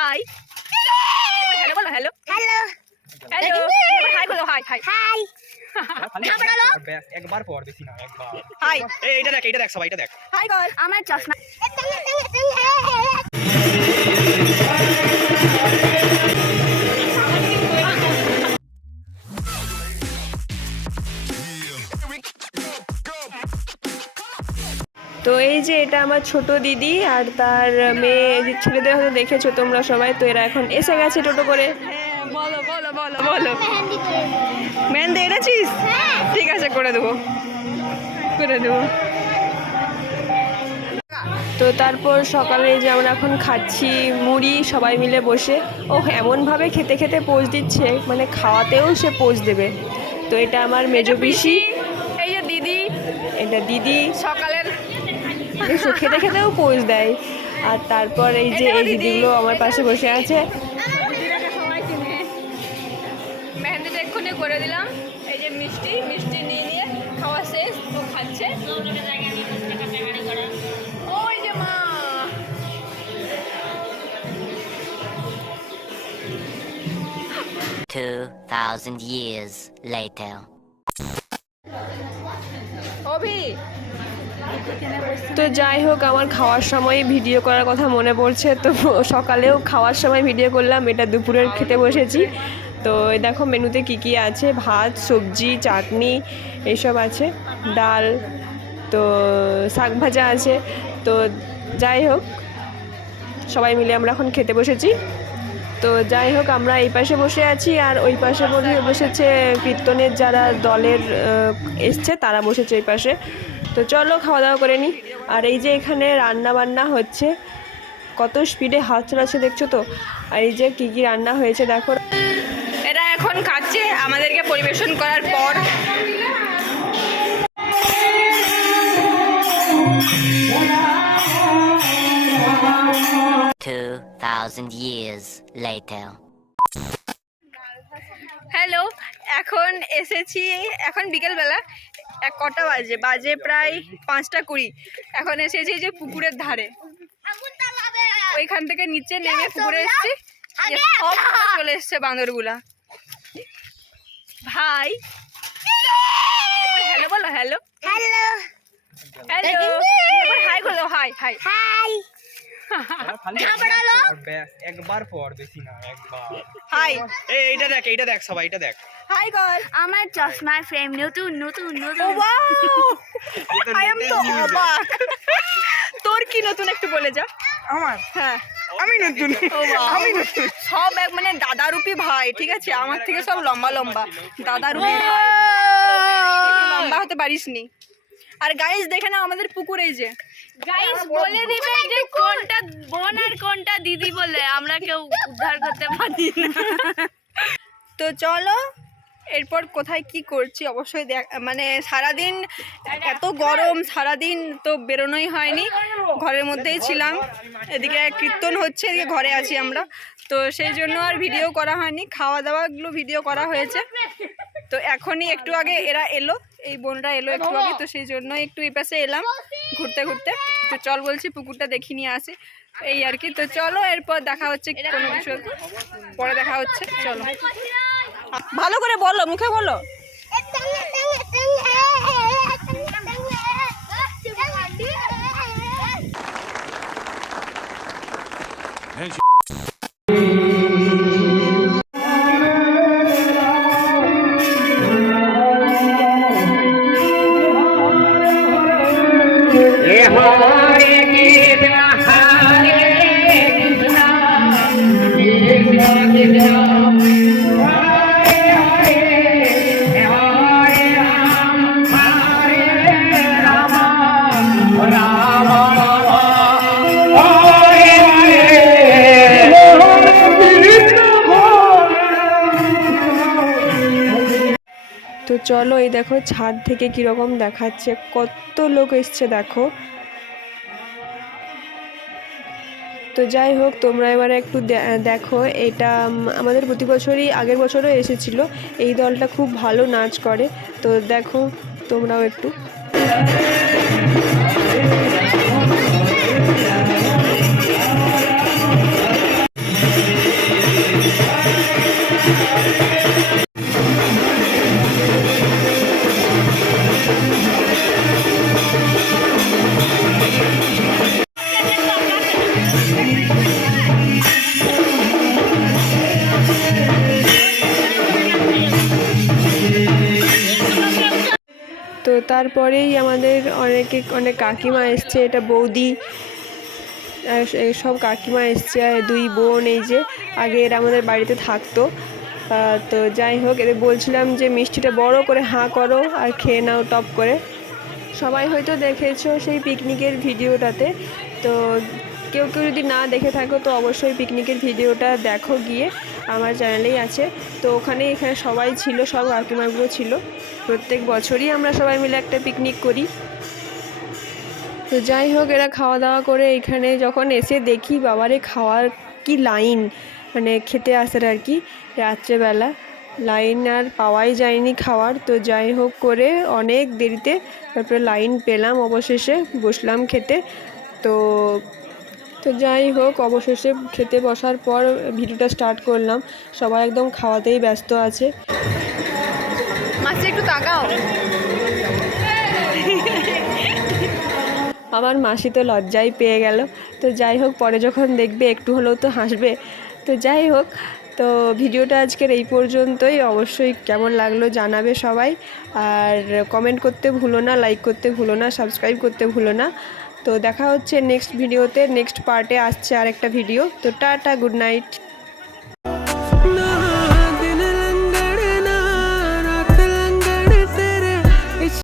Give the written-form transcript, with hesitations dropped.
Hi hello বলো hello hello hello hi বলো high high high একবার পর বেশি না একবার হাই এইটা দেখ সবাই এটা দেখ হাই বল আমার চশমা তো এই যে এটা আমার ছোট দিদি আর তার মেয়ে, যে ছেলেদের হয়তো দেখেছো তোমরা সবাই। তো এরা এখন এসে গেছে টোটো করে। হ্যাঁ বলো বলো বলো বলো মেহেন্দি করে মেহেন্দি এনেছিস ঠিক আছে করে দেবো করে দেবো। তো তারপর সকালে যে আমরা এখন খাচ্ছি মুড়ি সবাই মিলে বসে। ও এমনভাবে খেতে খেতে পোজ দিচ্ছে, মানে খাওয়াতেও সে পোজ দেবে। তো এটা আমার মেজো পিসি, এই যে দিদি এটা দিদি, সকালের দেখছো খেতে খেতেও পোজ দেয়। আর তারপর এই যে এই দিদিগুলো আমার পাশে বসে আছে। মেহেন্দিটা এক্ষুনি করে দিলাম। এই যে মিষ্টি মিষ্টি নিয়ে নিয়ে খাওয়া শেষ, ও খাচ্ছে। ওই যে মা 2,000 years later. অভি তো যাই হোক, আমার খাওয়ার সময় ভিডিও করার কথা মনে পড়ছে। তো সকালেও খাওয়ার সময় ভিডিও করলাম, এটা দুপুরের খেতে বসেছি। তো এই দেখো মেনুতে কি কি আছে, ভাত সবজি চাটনি এইসব আছে, ডাল, তো শাক ভাজা আছে। তো যাই হোক সবাই মিলে আমরা এখন খেতে বসেছি। তো যাই হোক আমরা এই পাশে বসে আছি, আর ওই পাশে বসেছে কীর্তনের যারা দলের এসছে তারা বসেছে এই পাশে। তো চলো খাওয়া দাওয়া করে নিই। আর এই যে এখানে রান্না বান্না হচ্ছে, কত স্পিডে হাত চালাচ্ছে দেখছো তো। আর এই যে কী কী রান্না হয়েছে দেখো। এরা এখন খাচ্ছে আমাদেরকে পরিবেশন করার পর। 2,000 years later. হ্যালো, এখন এসেছি, এখন বিকেলবেলা কটা বাজে বাজে প্রায় 5:20। এখন এসেছি যে পুকুরের ধারে, ওইখান থেকে নিচে নেমে পুকুরে এসেছি। সব চলে এসছে বান্দরগুলা। ভাই হ্যালো বলো হ্যালো হ্যালো হ্যালো হাই বলো হাই হাই হাই একবার পর বেশি না একবার হাই এইটা দেখ সবাই এটা দেখ হাই গল আমার চশমার ফ্রেম নতুন নতুন নতুন আই এম তো অবাক। তোর কি নতুন একটু বলে যা। আমার হ্যাঁ আমি নতুন আমি নতুন সব এক মানে দাদারূপী ভাই, ঠিক আছে, আমার থেকে সব লম্বা লম্বা দাদারূপী ভাই, লম্বা হতে পারিসনি। আর গাইস দেখে নাও আমাদের পুকুরে, এই যে গাইস বলে দিবেন যে কোনটা বোন আর কোনটা দিদি বলে, আমরা কেউ উদ্ধার করতে পারি না। তো চলো এরপর কোথায় কি করছি অবশ্যই মানে সারাদিন এত গরম, সারাদিন তো বেরোনোই হয়নি, ঘরের মধ্যেই ছিলাম। এদিকে কীর্তন হচ্ছে, এদিকে ঘরে আছি আমরা, তো সেই জন্য আর ভিডিও করা হয়নি। খাওয়া দাওয়াগুলো ভিডিও করা হয়েছে। তো এখনই একটু আগে এরা এলো, এই বোনরা এলো একটু আগে, তো সেই জন্য একটু এই পাশে এলাম ঘুরতে ঘুরতে। তো চল বলছি পুকুরটা দেখি নিয়ে আসি, এই আর কি। তো চলো এরপর দেখা হচ্ছে কোনো কিছু পরে দেখা হচ্ছে। চলো ভালো করে বলো, মুখে বলো। তো চলো এই দেখো ছাদ থেকে কীরকম দেখাচ্ছে, কত লোক এসছে দেখো। তো যাই হোক তোমরা এবারে একটু দেখো, এটা আমাদের প্রতি বছরই, আগের বছরও এসেছিল। এই দলটা খুব ভালো নাচ করে, তো দেখো তোমরাও একটু। তারপরেই আমাদের অনেক কাকিমা এসছে, এটা বৌদি আর সব কাকিমা এসছে আর 2 বোন। এই যে আগে এরা আমাদের বাড়িতে থাকতো। তো যাই হোক, এদের বলছিলাম যে মিষ্টিটা বড় করে হাঁ করো আর খেয়ে নাও টপ করে। সবাই হয়তো দেখেছো সেই পিকনিকের ভিডিওটাতে, তো কেউ যদি না দেখে থাকো তো অবশ্যই পিকনিকের ভিডিওটা দেখো গিয়ে, আমার চ্যানেলেই আছে। তো এখানে সবাই ছিল, সব কাকিমাগুলো ছিল। প্রত্যেক বছরই আমরা সবাই মিলে একটা পিকনিক করি। তো যাই হোক, এরা খাওয়া দাওয়া করে এখানে যখন এসে দেখি বাবারে খাওয়ার কি লাইন, মানে খেতে আসার আর কি, রাত্রেবেলা লাইন আর পাওয়াই যায়নি খাওয়ার। তো যাই হোক করে অনেক দেরিতে তারপরে লাইন পেলাম, অবশেষে বসলাম খেতে। তো যাই হোক, অবশেষে খেতে বসার পর ভিডিওটা স্টার্ট করলাম। সবাই একদম খাওয়াতেই ব্যস্ত আছে। মাছটা একটু তাকাও। আমার মাসি তো লজ্জাই পেয়ে গেল। তো যাই হোক, পরে যখন দেখবে একটু হলেও তো হাসবে। তো যাই হোক, তো ভিডিওটা আজকের এই পর্যন্তই। অবশ্যই কেমন লাগলো জানাবে সবাই, আর কমেন্ট করতে ভুলো না, লাইক করতে ভুলো না, সাবস্ক্রাইব করতে ভুলো না। তো দেখা হচ্ছে নেক্সট ভিডিওতে, নেক্সট পার্টে আসছে আরেকটা ভিডিও। তো টাটা, গুড নাইট।